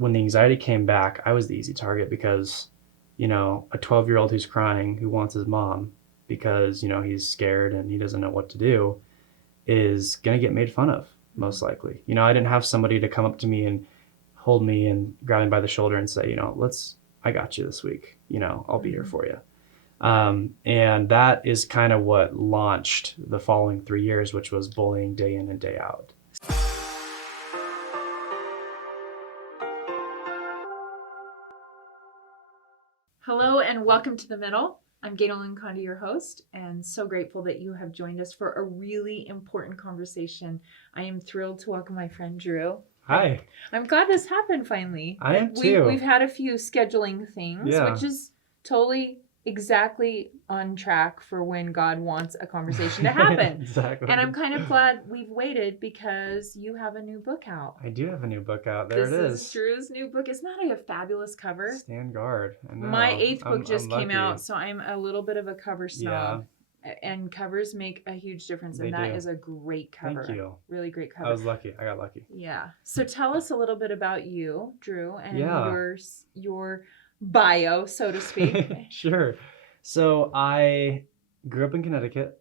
when the anxiety came back, I was the easy target because, a 12-year-old who's crying, who wants his mom because, he's scared and he doesn't know what to do, is going to get made fun of, most likely. I didn't have somebody to come up to me and hold me and grab me by the shoulder and say, I got you this week. I'll be here for you. And that is kind of what launched the following 3 years, which was bullying day in and day out. Hello and welcome to The Middle. I'm Gaynolyn Condi, your host, and so grateful that you have joined us for a really important conversation. I am thrilled to welcome my friend Drew. Hi. I'm glad this happened finally. I am too. We've had a few scheduling things, Yeah. which is totally exactly on track for when God wants a conversation to happen. Exactly. And I'm kind of glad we've waited because you have a new book out. I do have a new book out. There This it is. is Drew's new book. Isn't that a fabulous cover? Stand guard. I know. My 8th book just I'm came lucky. out, so I'm a little bit of a cover snob. And covers make a huge difference, and that is a great cover. Thank you. Really great cover. I was lucky. I got lucky. Yeah. So tell us a little bit about you, Drew, and your bio, so to speak. Sure. So I grew up in Connecticut.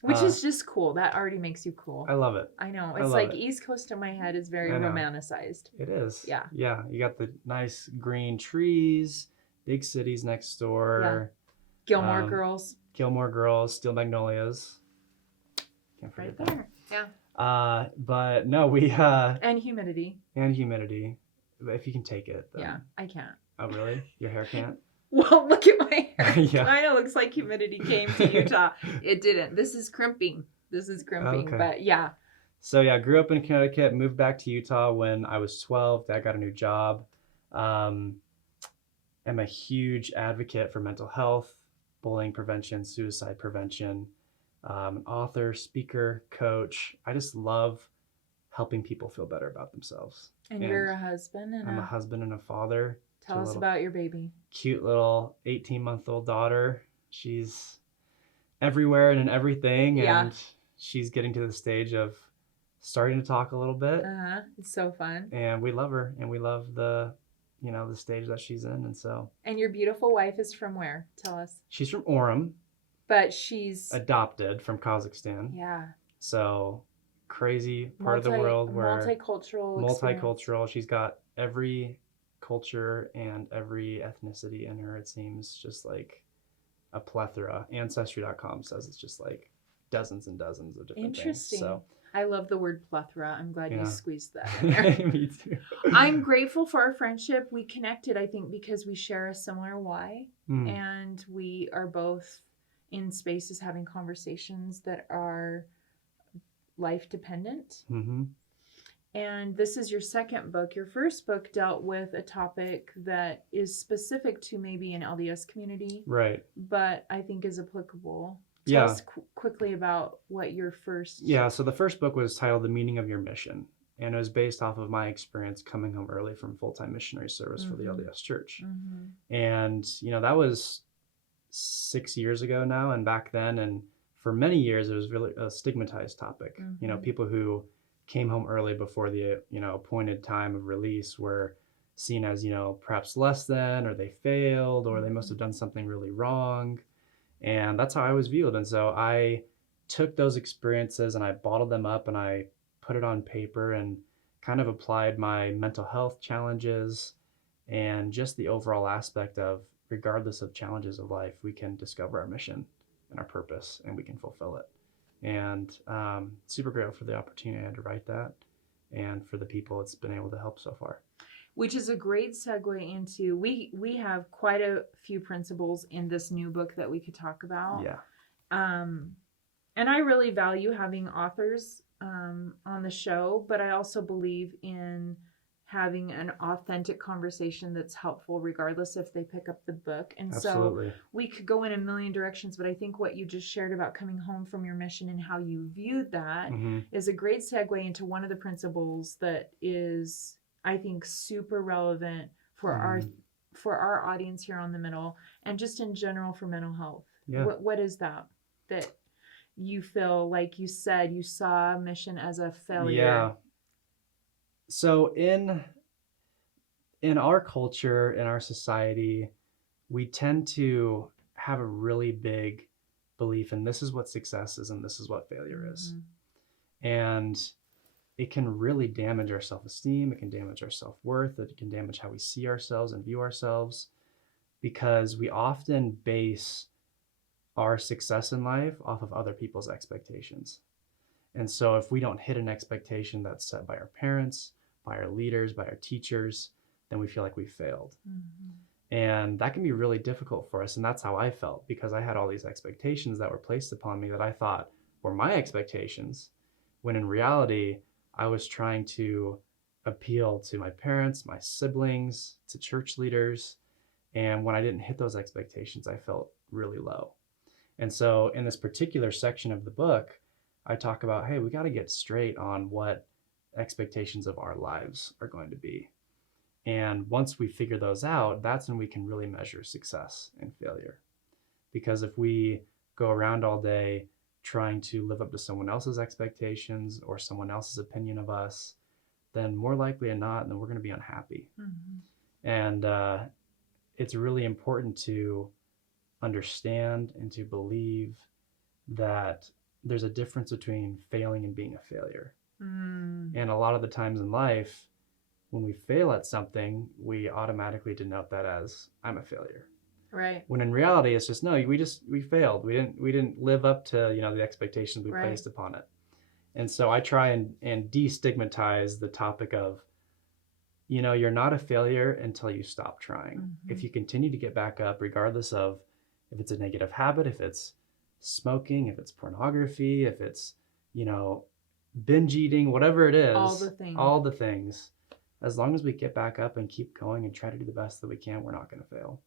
Which is just cool. That already makes you cool. I love it. I know. It's like East Coast in my head is very romanticized. It is. Yeah. Yeah. You got the nice green trees, big cities next door. Yeah. Gilmore Girls, Steel Magnolias. Can't forget right there. That. Yeah. But no, we and humidity. If you can take it. Then. Yeah, I can't. Oh really? Your hair can't? Well, look at my hair. Yeah. Kind of looks like humidity came to Utah. It didn't. This is crimping. Okay. But yeah. So yeah, grew up in Connecticut, moved back to Utah when I was 12. Dad got a new job. I'm a huge advocate for mental health, bullying prevention, suicide prevention. An author, speaker, coach. I just love helping people feel better about themselves. And you're a husband. I'm a husband and a father. Tell us about your baby. Cute little 18-month-old daughter. She's everywhere and in everything. Yeah. And she's getting to the stage of starting to talk a little bit. It's so fun. And we love her. And we love the stage that she's in. And so. And your beautiful wife is from where? Tell us. She's from Orem. But she's. Adopted from Kazakhstan. Yeah. So crazy part of the world where. Multicultural. She's got every culture and every ethnicity in her. It seems just like a plethora. Ancestry.com says it's just like dozens and dozens of different Interesting. things. So I love the word plethora. I'm glad you squeezed that in there. Me too. I'm grateful for our friendship. We connected, I think, because we share a similar why. And we are both in spaces having conversations that are life dependent. Mm-hmm. And this is your second book. Your first book dealt with a topic that is specific to maybe an LDS community. Right. But I think is applicable. Tell us quickly about what your first... Yeah, so the first book was titled The Meaning of Your Mission. And it was based off of my experience coming home early from full-time missionary service for the LDS Church. Mm-hmm. And, that was 6 years ago now. And back then, and for many years, it was really a stigmatized topic. Mm-hmm. People who came home early before the appointed time of release were seen as perhaps less than, or they failed, or they must have done something really wrong, and that's how I was viewed. And so I took those experiences and I bottled them up and I put it on paper and kind of applied my mental health challenges and just the overall aspect of, regardless of challenges of life, we can discover our mission and our purpose and we can fulfill it. And super grateful for the opportunity I had to write that and for the people it's been able to help so far. Which is a great segue into, we have quite a few principles in this new book that we could talk about. Yeah. And I really value having authors on the show, but I also believe in having an authentic conversation that's helpful regardless if they pick up the book. And Absolutely. So we could go in a million directions, but I think what you just shared about coming home from your mission and how you viewed that is a great segue into one of the principles that is, I think, super relevant for our audience here on The Middle and just in general for mental health. Yeah. What is that you feel like you said you saw mission as a failure? Yeah. So in our culture, in our society, we tend to have a really big belief in this is what success is and this is what failure is. And it can really damage our self-esteem. It can damage our self-worth. It can damage how we see ourselves and view ourselves, because we often base our success in life off of other people's expectations. And so if we don't hit an expectation that's set by our parents, by our leaders, by our teachers, then we feel like we failed. And that can be really difficult for us. And that's how I felt, because I had all these expectations that were placed upon me that I thought were my expectations, when in reality, I was trying to appeal to my parents, my siblings, to church leaders. And when I didn't hit those expectations, I felt really low. And so in this particular section of the book, I talk about, hey, we got to get straight on what expectations of our lives are going to be. And once we figure those out, that's when we can really measure success and failure. Because if we go around all day trying to live up to someone else's expectations or someone else's opinion of us, then more likely than not, then we're going to be unhappy. And it's really important to understand and to believe that there's a difference between failing and being a failure. And a lot of the times in life, when we fail at something, we automatically denote that as I'm a failure. Right. When in reality, it's just, no, we failed. We didn't live up to, the expectations we placed upon it. And so I try and destigmatize the topic of, you're not a failure until you stop trying. If you continue to get back up, regardless of if it's a negative habit, if it's smoking, if it's pornography, if it's, binge eating, whatever it is, all the things, as long as we get back up and keep going and try to do the best that we can, we're not going to fail.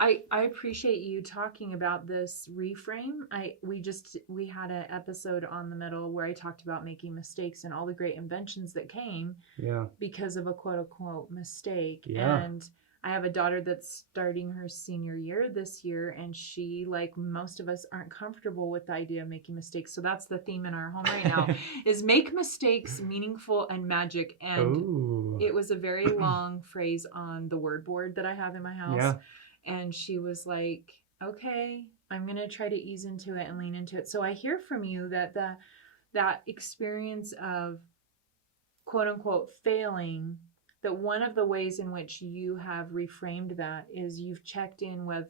I appreciate you talking about this reframe. We had an episode on the middle where I talked about making mistakes and all the great inventions that came because of a quote unquote mistake. And I have a daughter that's starting her senior year this year, and she, like most of us, aren't comfortable with the idea of making mistakes. So that's the theme in our home right now is make mistakes meaningful and magic. And it was a very long phrase on the word board that I have in my house. And she was like, okay, I'm going to try to ease into it and lean into it. So I hear from you that that experience of quote unquote failing, that one of the ways in which you have reframed that is you've checked in with,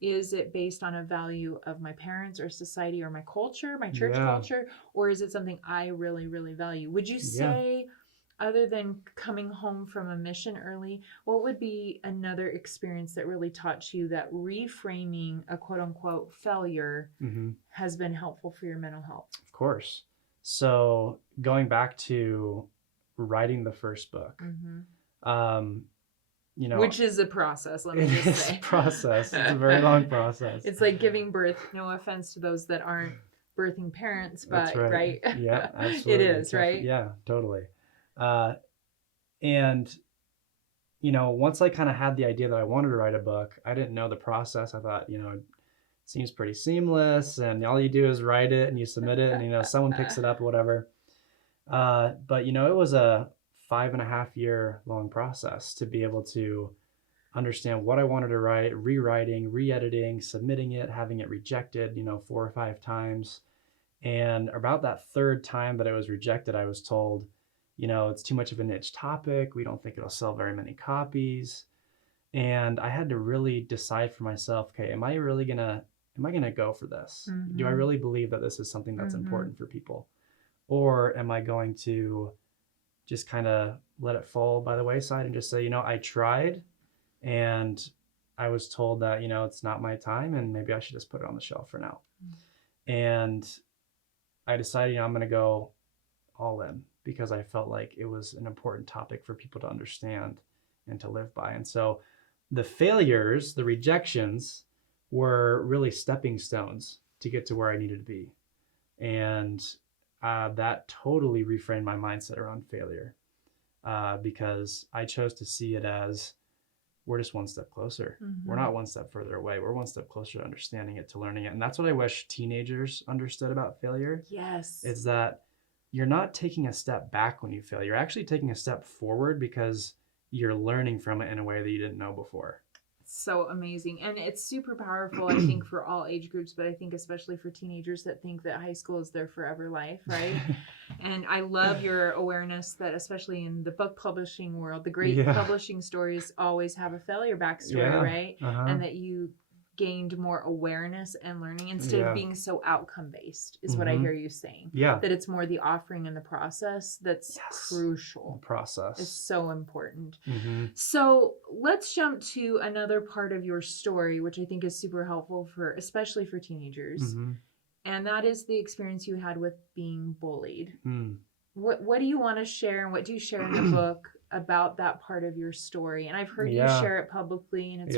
is it based on a value of my parents or society or my culture, my church culture, or is it something I really, really value? Would you say, other than coming home from a mission early, what would be another experience that really taught you that reframing a quote unquote failure has been helpful for your mental health? Of course. So going back to writing the first book, which is a process, let me just say. It's a process. It's a very long process. It's like giving birth, no offense to those that aren't birthing parents, but right? Yeah, absolutely. It is, right? Yeah, totally. And once I kind of had the idea that I wanted to write a book, I didn't know the process. I thought, it seems pretty seamless, and all you do is write it and you submit it, and someone picks it up or whatever. But it was a 5.5 year long process to be able to understand what I wanted to write, rewriting, re-editing, submitting it, having it rejected, 4 or 5 times. And about that third time that it was rejected, I was told, it's too much of a niche topic. We don't think it'll sell very many copies. And I had to really decide for myself, okay, am I gonna go for this? Do I really believe that this is something that's important for people? Or am I going to just kind of let it fall by the wayside and just say, I tried and I was told that, it's not my time and maybe I should just put it on the shelf for now. And I decided, I'm going to go all in because I felt like it was an important topic for people to understand and to live by. And so the failures, the rejections were really stepping stones to get to where I needed to be. And that totally reframed my mindset around failure because I chose to see it as we're just one step closer. We're not one step further away. We're one step closer to understanding it, to learning it. And that's what I wish teenagers understood about failure. Yes. It's that you're not taking a step back when you fail. You're actually taking a step forward because you're learning from it in a way that you didn't know before. So amazing. And it's super powerful, I think, for all age groups, but I think especially for teenagers that think that high school is their forever life, right? And I love your awareness that, especially in the book publishing world, the great publishing stories always have a failure backstory, right? And that you gained more awareness and learning instead of being so outcome based is what I hear you saying. That it's more the offering and the process that's crucial. The process is so important. So let's jump to another part of your story, which I think is super helpful for, especially for teenagers. And that is the experience you had with being bullied. What do you want to share, and what do you share in the book about that part of your story? And I've heard you share it publicly, and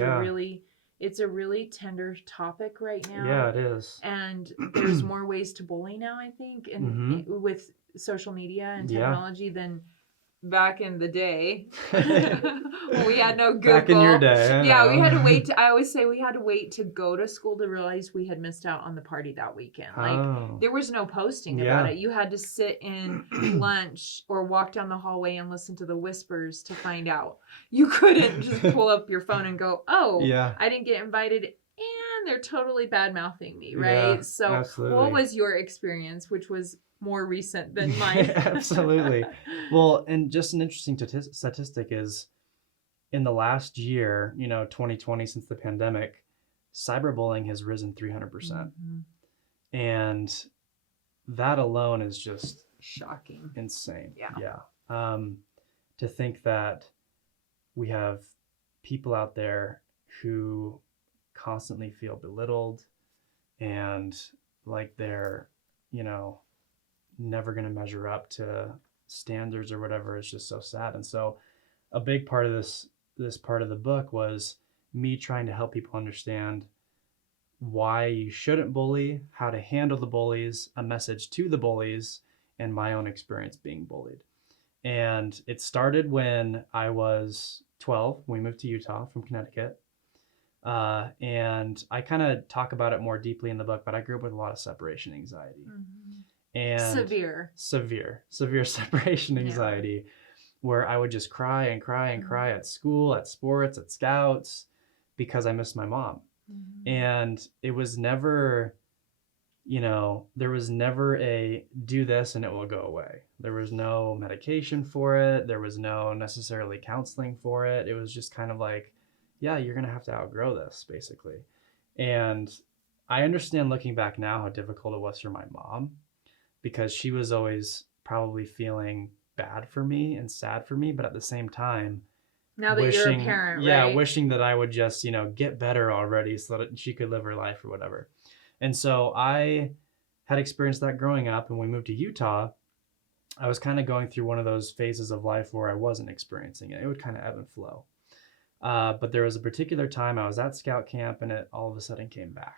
it's a really tender topic right now. Yeah, it is. And there's more ways to bully now, I think, and with social media and technology than back in the day. When we had no Google. Back in your day. We had to wait. I always say we had to wait to go to school to realize we had missed out on the party that weekend. Like there was no posting about it. You had to sit in lunch or walk down the hallway and listen to the whispers to find out. You couldn't just pull up your phone and go, "Oh, I didn't get invited." And they're totally bad mouthing me, right? So absolutely. What was your experience, which was more recent than mine? Absolutely. Well, and just an interesting statistic is in the last year, 2020, since the pandemic, cyberbullying has risen 300%. And that alone is just shocking, insane. To think that we have people out there who constantly feel belittled and like they're, never going to measure up to standards or whatever. It's just so sad. And so a big part of this part of the book was me trying to help people understand why you shouldn't bully, how to handle the bullies, a message to the bullies, and my own experience being bullied. And it started when I was 12. We moved to Utah from Connecticut. And I kind of talk about it more deeply in the book, but I grew up with a lot of separation anxiety. And severe separation anxiety, where I would just cry and cry and cry at school, at sports, at scouts, because I missed my mom. And it was never, there was never a do this and it will go away. There was no medication for it. There was no necessarily counseling for it. It was just kind of like, yeah, you're going to have to outgrow this, basically. And I understand looking back now how difficult it was for my mom, because she was always probably feeling bad for me and sad for me, but at the same time, now that you're a parent, right? Wishing that I would just, get better already so that she could live her life or whatever. And so I had experienced that growing up, and when we moved to Utah, I was kind of going through one of those phases of life where I wasn't experiencing it. It would kind of ebb and flow. But there was a particular time I was at scout camp, and it all of a sudden came back.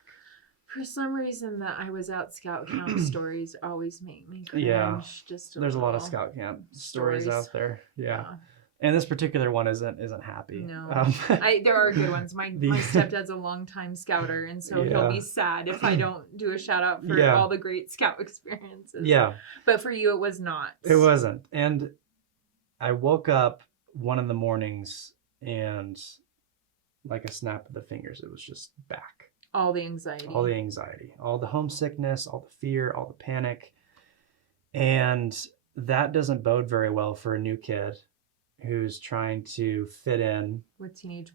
For some reason, that I was at scout camp stories always make me cringe. There's a lot of scout camp stories out there. Yeah. And this particular one isn't happy. No, there are good ones. My stepdad's a longtime scouter, and so he'll be sad if I don't do a shout out for all the great scout experiences. Yeah. But for you, it was not. It wasn't. And I woke up one of the mornings, and like a snap of the fingers, it was just back. All the anxiety, all the homesickness, all the fear, all the panic. And that doesn't bode very well for a new kid who's trying to fit in with teenage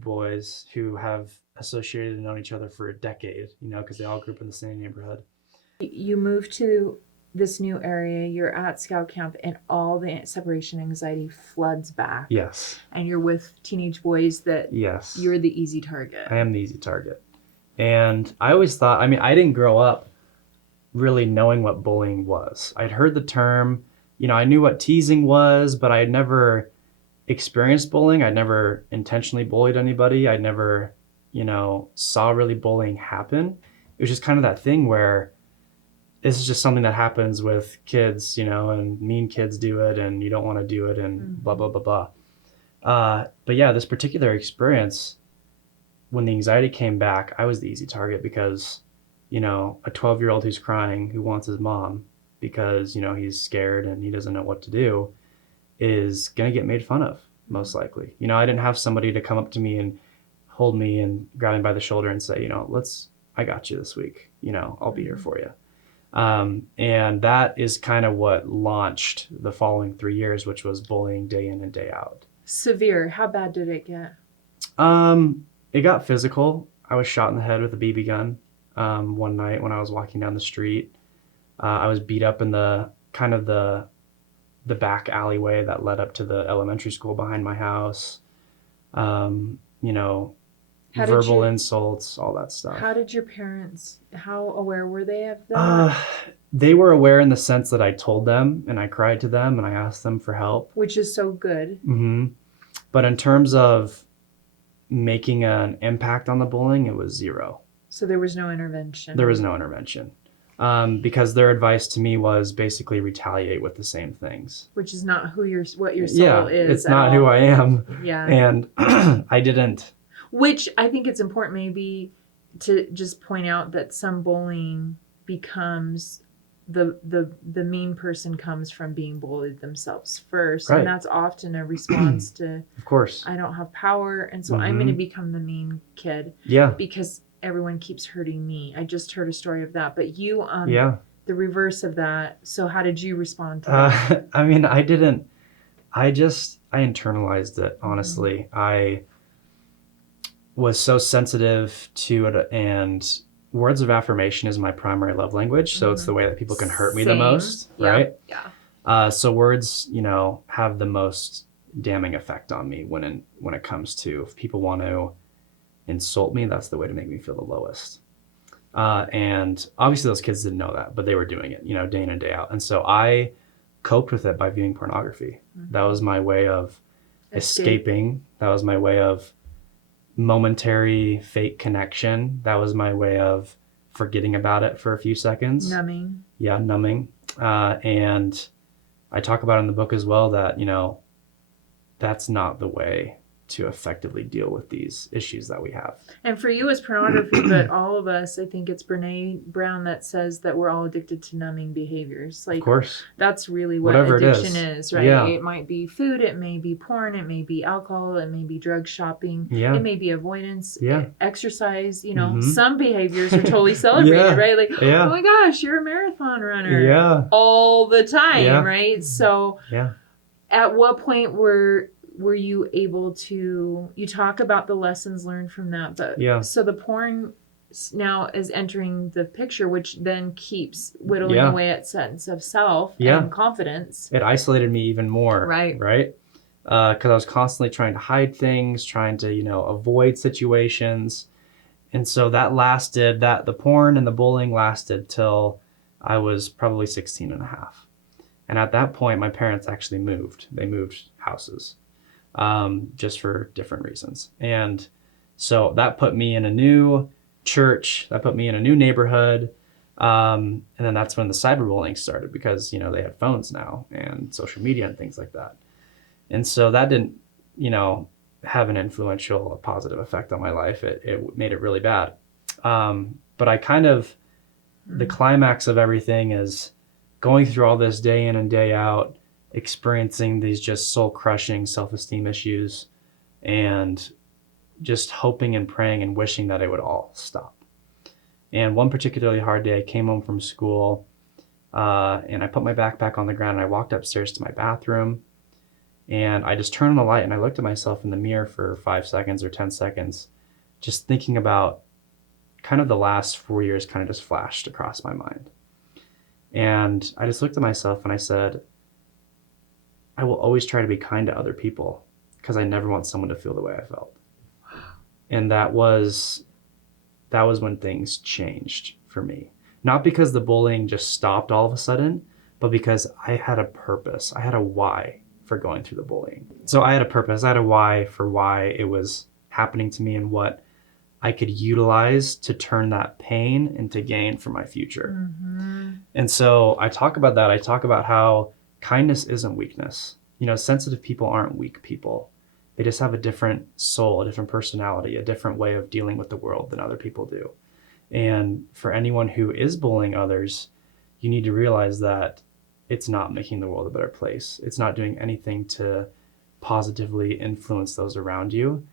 boys who have associated and known each other for a decade, because they all grew up in the same neighborhood. You moved to this new area, you're at scout camp, and all the separation anxiety floods back. Yes. And you're with teenage boys that you're the easy target. I am the easy target. And I always thought, I didn't grow up really knowing what bullying was. I'd heard the term, I knew what teasing was, but I had never experienced bullying. I'd never intentionally bullied anybody. I never, saw really bullying happen. It was just kind of that thing where this is just something that happens with kids, and mean kids do it, and you don't want to do it, and blah, blah, blah, blah. But yeah, this particular experience, when the anxiety came back, I was the easy target because, a 12-year-old who's crying, who wants his mom because, he's scared and he doesn't know what to do, is going to get made fun of. most likely. You know, I didn't have somebody to come up to me and hold me and grab me by the shoulder and say, you know, I got you this week. You know, I'll be here for you. And that is kind of what launched the following 3 years, which was bullying day in and day out. Severe. How bad did it get? It got physical. I was shot in the head with a BB gun one night when I was walking down the street. I was beat up in the back alleyway that led up to the elementary school behind my house. You know, verbal insults, all that stuff. How did your parents, how aware were they of that? They were aware in the sense that I told them and I cried to them and I asked them for help. Which is so good. Mm-hmm. But in terms of making an impact on the bullying, it was zero. So there was no intervention. There was no intervention. Because their advice to me was basically retaliate with the same things. Which is not what your soul is. It's not who I am. Yeah. And I didn't. Which I think it's important maybe to just point out that some bullying becomes the mean person comes from being bullied themselves first. Right. And that's often a response to, of course, I don't have power. And so I'm going to become the mean kid. Yeah. Because everyone keeps hurting me. I just heard a story of that. But you, the reverse of that. So how did you respond to that? I mean, I didn't. I internalized it, honestly. I was so sensitive to it, and words of affirmation is my primary love language. So it's the way that people can hurt me the most, right? Yeah. So words, you know, have the most damning effect on me when it comes to, if people want to insult me, that's the way to make me feel the lowest. And obviously those kids didn't know that, but they were doing it, you know, day in and day out. And so I coped with it by viewing pornography. That was my way of escaping. That was my way of momentary fake connection. That was my way of forgetting about it for a few seconds. Numbing. Yeah, numbing. And I talk about in the book as well that, you know, that's not the way to effectively deal with these issues that we have. And for you, it's pornography, but all of us, I think it's Brene Brown that says that we're all addicted to numbing behaviors. Like, of course, that's really what whatever addiction is, right? Yeah. It might be food, it may be porn, it may be alcohol, it may be drug shopping, yeah. It may be avoidance, yeah. Exercise. You know, some behaviors are totally celebrated, Yeah. right? Like, yeah. oh my gosh, you're a marathon runner, yeah, all the time, yeah. right? So, yeah. At what point were you able to, you talk about the lessons learned from that, but yeah. So the porn now is entering the picture, which then keeps whittling Yeah. away at sense of self Yeah. and confidence. It isolated me even more. Right. Because I was constantly trying to hide things, trying to, you know, avoid situations. And so the porn and the bullying lasted till I was probably 16 and a half. And at that point, my parents actually moved. They moved houses. Just for different reasons. And so that put me in a new church, that put me in a new neighborhood. And then that's when the cyberbullying started, because, you know, they had phones now and social media and things like that. And so that didn't, you know, have an influential, a positive effect on my life. It made it really bad. But I kind of, the climax of everything is going through all this day in and day out, experiencing these just soul-crushing self-esteem issues, and just hoping and praying and wishing that it would all stop. And one particularly hard day, I came home from school, and I put my backpack on the ground, and I walked upstairs to my bathroom, and I just turned on the light, and I looked at myself in the mirror for 5 seconds or 10 seconds, just thinking about kind of the last 4 years kind of just flashed across my mind. And I just looked at myself and I said, I will always try to be kind to other people because I never want someone to feel the way I felt. And that was when things changed for me. Not because the bullying just stopped all of a sudden, but because I had a purpose. I had a why for going through the bullying. So I had a purpose. I had a why for why it was happening to me and what I could utilize to turn that pain into gain for my future. Mm-hmm. And so I talk about that. I talk about how kindness isn't weakness. You know, sensitive people aren't weak people. They just have a different soul, a different personality, a different way of dealing with the world than other people do. And for anyone who is bullying others, you need to realize that it's not making the world a better place. It's not doing anything to positively influence those around you.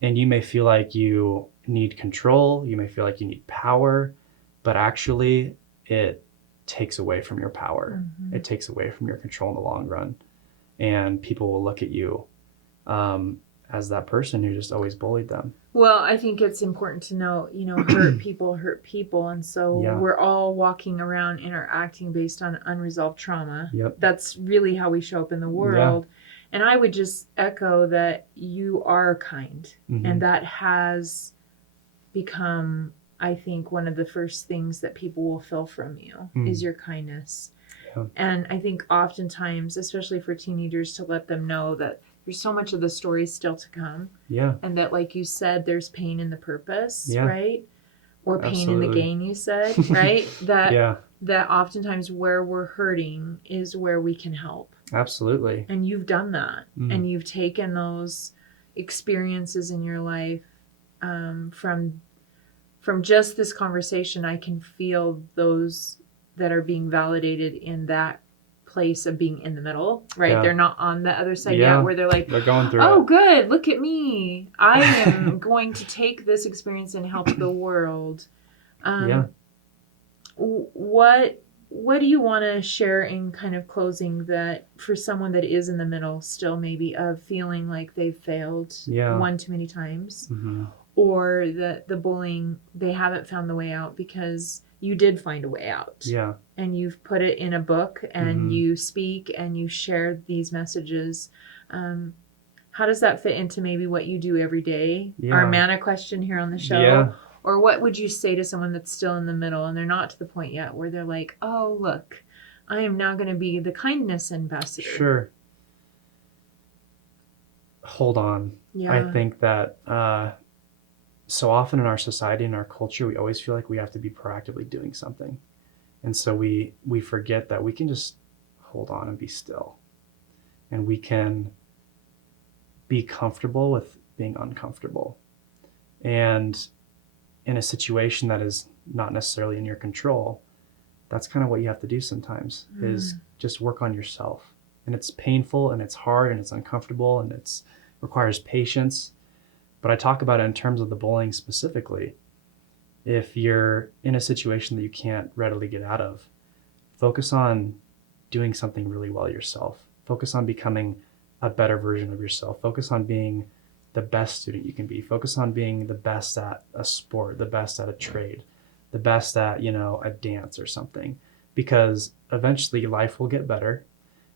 And you may feel like you need control, you may feel like you need power, but actually it takes away from your power. It takes away from your control in the long run. And people will look at you as that person who just always bullied them. Well, I think it's important to know, hurt people hurt people. And so we're all walking around interacting based on unresolved trauma. Yep. That's really how we show up in the world. Yeah. And I would just echo that you are kind. And that has become, I think, one of the first things that people will feel from you is your kindness. Yeah. And I think oftentimes, especially for teenagers, to let them know that there's so much of the story still to come. Yeah. And that, like you said, there's pain in the purpose, right? Or pain in the gain, you said, right? That oftentimes where we're hurting is where we can help. Absolutely. And you've done that. And you've taken those experiences in your life from just this conversation. I can feel those that are being validated in that place of being in the middle, right? Yeah. They're not on the other side yet, where they're like, they're going through it. Good, look at me. I am going to take this experience and help the world. What do you want to share in kind of closing, that for someone that is in the middle still, maybe of feeling like they've failed one too many times, or the bullying, they haven't found the way out, because you did find a way out. Yeah. And you've put it in a book, and you speak and you share these messages. How does that fit into maybe what you do every day? Yeah. Our manna question here on the show. Yeah. Or what would you say to someone that's still in the middle and they're not to the point yet where they're like, oh, look, I am now going to be the kindness ambassador? Sure. Hold on. Yeah. I think that so often in our society, in our culture, we always feel like we have to be proactively doing something. And so we forget that we can just hold on and be still. And we can be comfortable with being uncomfortable. And in a situation that is not necessarily in your control, that's kind of what you have to do sometimes, is just work on yourself. And it's painful and it's hard and it's uncomfortable and it requires patience. But I talk about it in terms of the bullying specifically. If you're in a situation that you can't readily get out of, focus on doing something really well yourself. Focus on becoming a better version of yourself. Focus on being the best student you can be. Focus on being the best at a sport, the best at a trade, the best at, a dance or something. Because eventually life will get better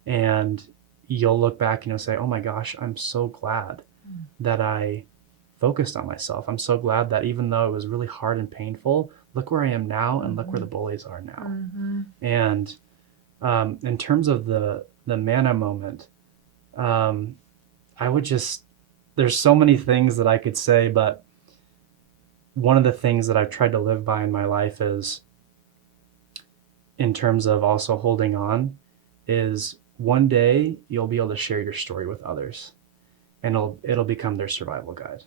and you'll look back and you'll say, oh my gosh, I'm so glad that I focused on myself. I'm so glad that even though it was really hard and painful, look where I am now and look where the bullies are now. And in terms of the manna moment, I would just, there's so many things that I could say, but one of the things that I've tried to live by in my life is, in terms of also holding on, is one day you'll be able to share your story with others and it'll become their survival guide.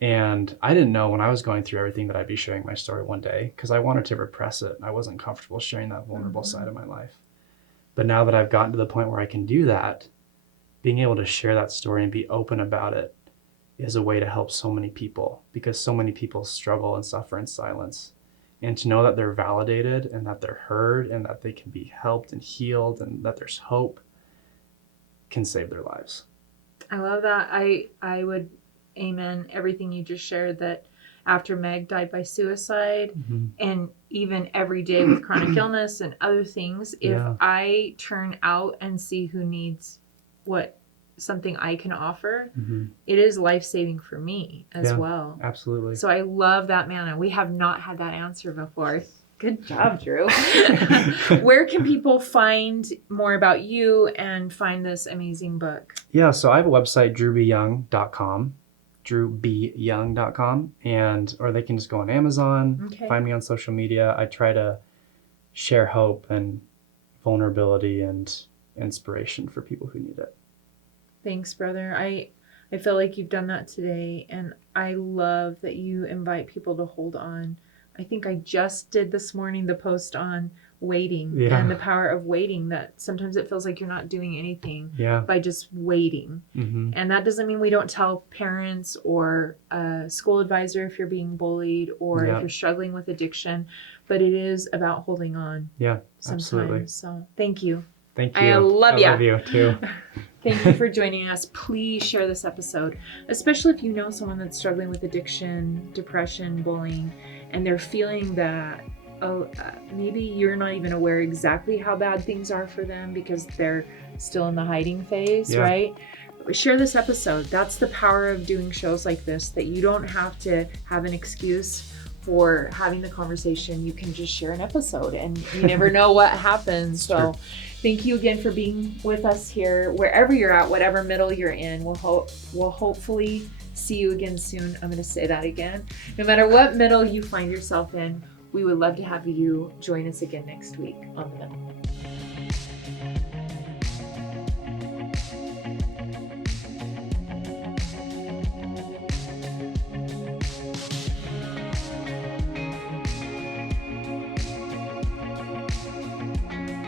And I didn't know when I was going through everything that I'd be sharing my story one day, because I wanted to repress it. I wasn't comfortable sharing that vulnerable side of my life. But now that I've gotten to the point where I can do that, being able to share that story and be open about it is a way to help so many people, because so many people struggle and suffer in silence. And to know that they're validated and that they're heard and that they can be helped and healed and that there's hope can save their lives. I love that. I would amen everything you just shared, that after Meg died by suicide, and even every day with chronic illness and other things, if I turn out and see who needs something I can offer, it is life-saving for me as well. Absolutely. So I love that manna. We have not had that answer before. Good job, Drew. Where can people find more about you and find this amazing book? Yeah, so I have a website, drewbyoung.com, drewbyoung.com, or they can just go on Amazon, find me on social media. I try to share hope and vulnerability and inspiration for people who need it. Thanks, brother. I feel like you've done that today, and I love that you invite people to hold on. I think I just did this morning the post on waiting Yeah. and the power of waiting, that sometimes it feels like you're not doing anything by just waiting. And that doesn't mean we don't tell parents or a school advisor if you're being bullied or if you're struggling with addiction, but it is about holding on. Yeah, sometimes. absolutely. So thank you. Thank you. I love you. I love you too. Thank you for joining us. Please share this episode, especially if you know someone that's struggling with addiction, depression, bullying, and they're feeling that, maybe you're not even aware exactly how bad things are for them because they're still in the hiding phase, right? Share this episode. That's the power of doing shows like this, that you don't have to have an excuse for having the conversation. You can just share an episode and you never know what happens. So thank you again for being with us here, wherever you're at, whatever middle you're in. We'll hopefully see you again soon. I'm going to say that again. No matter what middle you find yourself in, we would love to have you join us again next week on The Middle.